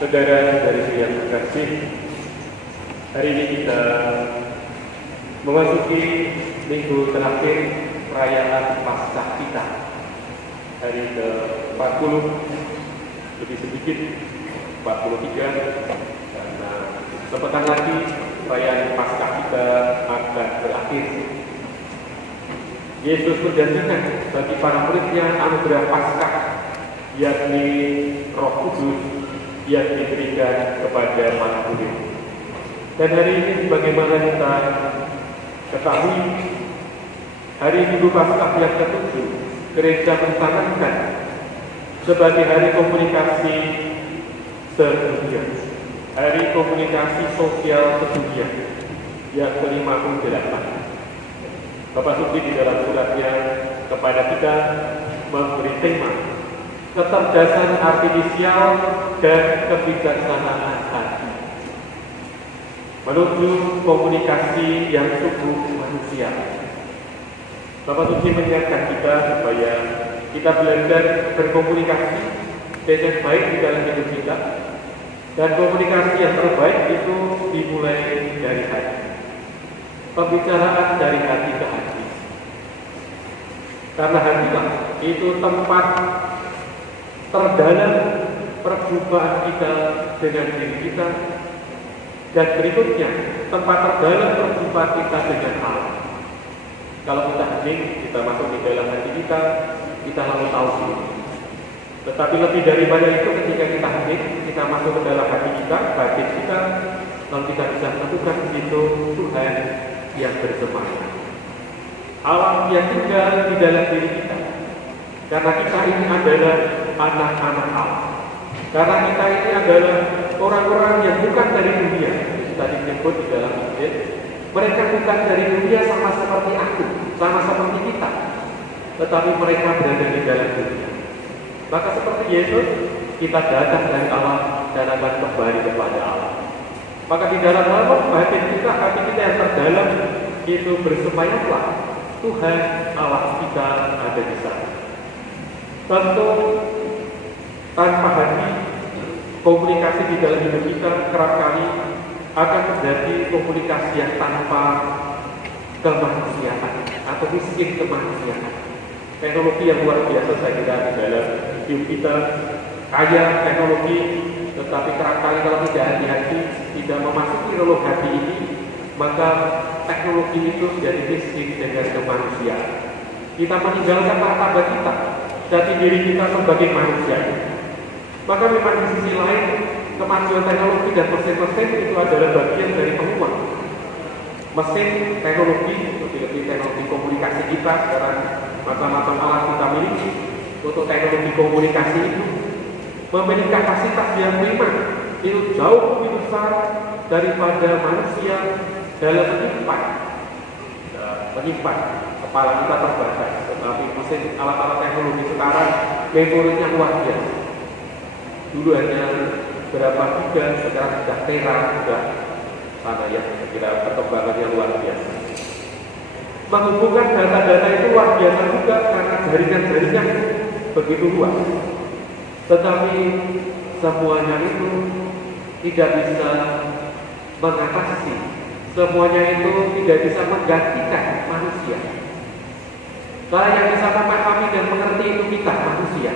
Saudara-saudari yang terkasih, hari ini kita memasuki minggu terakhir perayaan Paskah kita, hari ke-40, lebih sedikit 43, karena sepekan lagi perayaan Paskah kita akan berakhir. Yesus menjanjikan bagi para muridnya anugerah Paskah, yakni Roh Kudus yang diberikan kepada para murid. Dan hari ini sebagaimana kita ketahui, hari Minggu Paskah yang ke-7 gereja mencanangkan sebagai hari komunikasi sedunia, hari komunikasi sosial sedunia yang ke-58. Bapak Suci di dalam suratnya kepada kita memberi tema kecerdasan artifisial dan kebijaksanaan hati menuju komunikasi yang sungguh manusia. Bapak Suci mengingatkan kita supaya kita belajar berkomunikasi dengan baik di dalam hidup kita, dan komunikasi yang terbaik itu dimulai dari hati. Pembicaraan dari hati ke hati, karena hatilah itu tempat terdalam perjumpaan kita dengan diri kita, dan berikutnya tempat terdalam perjumpaan kita dengan Allah. Kalau kita hening, kita masuk di dalam hati kita lalu tahu sendiri. Tetapi lebih daripada itu, ketika kita hening, kita masuk ke dalam hati kita, batin kita, lalu kita bisa menentukan itu Tuhan yang bersemayam, Allah yang tinggal di dalam diri kita. Karena kita ini adalah anak-anak Allah. Karena kita ini adalah orang-orang yang bukan dari dunia. Itu tadi disebut di dalam Injil. Mereka bukan dari dunia sama seperti aku, sama seperti kita. Tetapi mereka berada di dalam dunia. Maka seperti Yesus, kita datang dari Allah dan akan kembali kepada Allah. Maka di dalam batin kita, hati kita yang terdalam itu bersemayamlah Tuhan Allah kita ada di sana. Tentu tanpa hati, komunikasi di dalam hidup kita kerap kali akan terjadi komunikasi yang tanpa kemanusiaan atau miskin kemanusiaan. Teknologi yang luar biasa saya kira di dalam hidup kita, kaya teknologi, tetapi kerap kali kalau tidak hati-hati, tidak memasuki relung hati ini, maka teknologi itu jadi miskin dengan kemanusiaan. Kita meninggalkan martabat kita, jati diri kita sebagai manusia. Maka memang di sisi lain, kemajuan teknologi dan mesin-mesin itu adalah bagian dari penguat. Mesin teknologi, lebih-lebih teknologi komunikasi kita sekarang, macam-macam alat kita miliki untuk teknologi komunikasi itu memiliki kapasitas yang memang itu jauh lebih besar daripada manusia dalam menyimpan kepala kita terbatas. Tetapi mesin alat-alat teknologi sekarang memorinya luar biasa. Dulu hanya berapa giga, sekarang sudah tera, sudah sana ya, kira perkembangannya luar biasa. Menghubungkan data-data itu luar biasa juga karena jaringan-jaringan begitu luas. Tetapi semuanya itu tidak bisa mengatasi, semuanya itu tidak bisa menggantikan manusia. Karena yang bisa memahami dan mengerti itu kita manusia,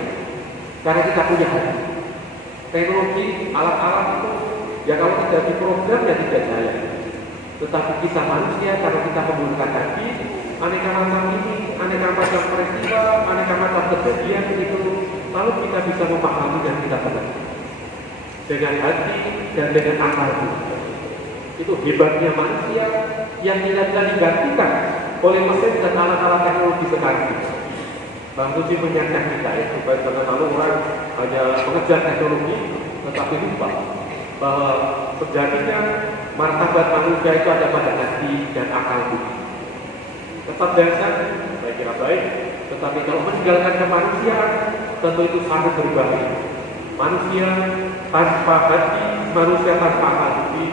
karena kita punya hati. Teknologi, alat-alat itu ya kalau tidak diprogram ya tidak jalan. Tetapi kita manusia, karena kita menggunakan hati, aneka macam ini, aneka macam peristiwa, aneka macam kejadian itu, lalu kita bisa memahami dan kita mengerti dengan hati dan dengan akal. Itu hebatnya manusia yang tidak bisa digantikan oleh mesin dan alat-alat teknologi sekarang. Bang Suci mengingatkan kita ya, supaya jangan lalu orang hanya mengejar teknologi, tetapi lupa bahwa sejatinya martabat manusia itu ada pada hati dan akal budi. Kecerdasan saya kira baik, tetapi kalau meninggalkan kemanusiaan, tentu itu sangat berbahaya. Manusia tanpa hati, manusia tanpa akal budi,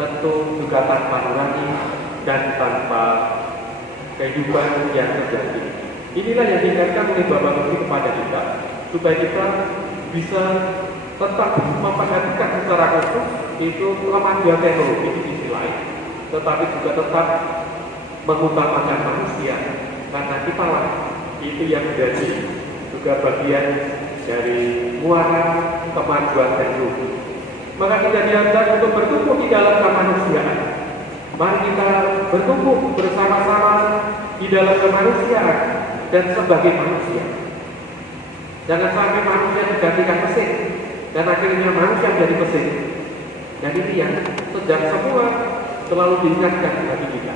tentu juga tanpa nurani dan tanpa kehidupan yang terjadi. Inilah yang diingatkan oleh Bapak Suci kepada kita, supaya kita bisa tetap memperhatikan secara khusus itu kemajuan teknologi di sisi lain, tetapi juga tetap mengutamakan manusia, karena kita lah itu yang menjadi juga bagian dari muara kemajuan teknologi. Maka kita diajak untuk bertumbuh di dalam kemanusiaan. Mari kita bertumbuh bersama-sama di dalam kemanusiaan dan sebagai manusia. Jangan sampai manusia digantikan mesin dan akhirnya manusia menjadi mesin. Dan ini yang sejak semula selalu diingatkan di hati kita.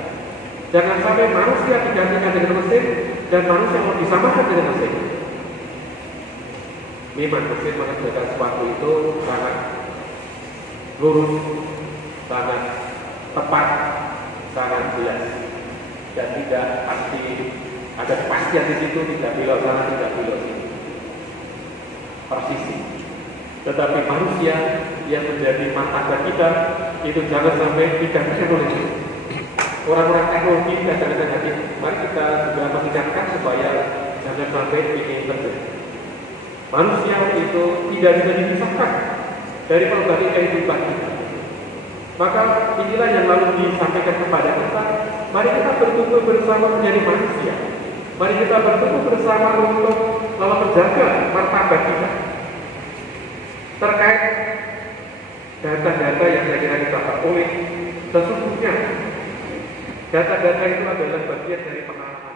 Jangan sampai manusia digantikan dengan mesin dan manusia mau disamakan dengan mesin. Memang mesin mengerjakan sesuatu itu sangat lurus, sangat tepat, sangat jelas, dan tidak pasti ada kepastian di situ, tidak belok sana, tidak belok sini, persisi. Tetapi manusia yang menjadi martabat kita itu jangan sampai digantikan oleh orang-orang teknologi dan jangan hati. Mari kita juga mengingatkan supaya jangan sampai ini terjadi. Manusia itu tidak bisa dipisahkan dari berbagai kehidupan kita. Maka inilah yang lalu disampaikan kepada kita. Mari kita bertumbuh bersama menjadi manusia. Mari kita bertumbuh bersama untuk menjaga martabat kita. Terkait data-data yang saya kira kita peroleh, sesungguhnya data-data itu adalah bagian dari pengalaman